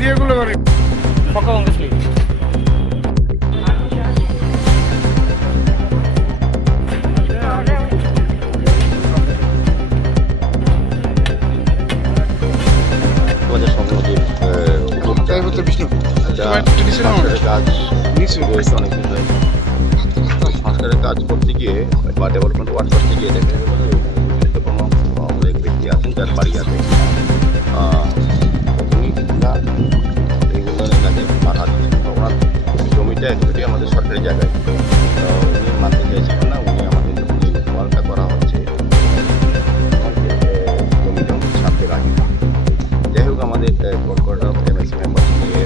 দিয়ে গুলো করে পক্কা কংগ্রেস লিগ। সংস্কারের কাজ করতে গিয়ে বা ডেভেলপমেন্ট ওয়ার্ক করতে গিয়ে দেখা গেল অনেক ব্যক্তি আছেন যার বাড়ি আছে। উনি কিছুটা এই উন্নয়নের কাজে বাধা দিচ্ছেন ওনার আমাদের সরকারি জায়গায় তো উনি মানতে আমাদের যখন এই করা হচ্ছে জমিটা উনি যাই হোক আমাদের এমএসি মেম্বার নিয়ে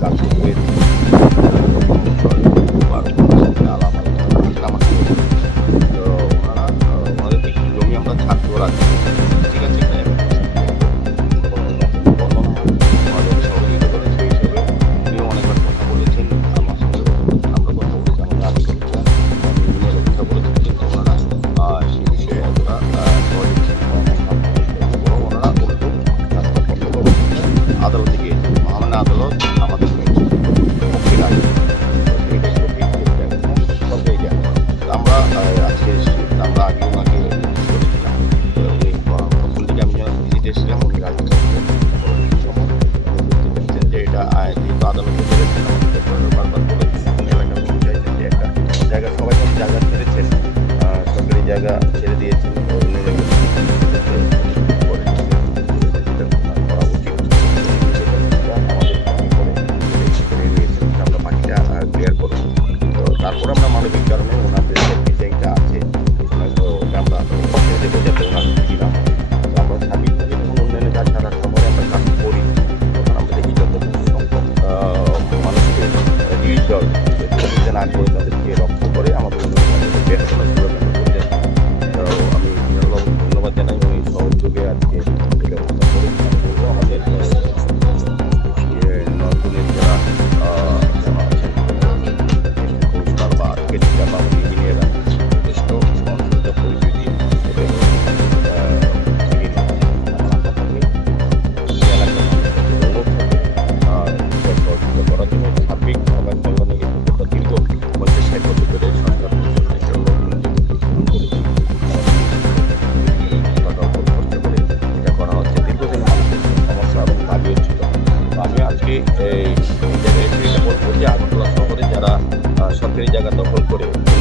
কাজ শুরু ছেড়ে দিয়েছে। তারপর আমরা মানবিক কারণে ওনাদের ডিজাইনটা আছে ওটা আমরা দেখে যাতে ওনার দিলাম। আমরা থাকি যখন অন্যান্য কাজ সারা সময় আমরা কাজ করি, তখন আমরা দেখি যত মানুষকে রিলিজ দেওয়া না করে Subiato. সরকারি জায়গা দখল করে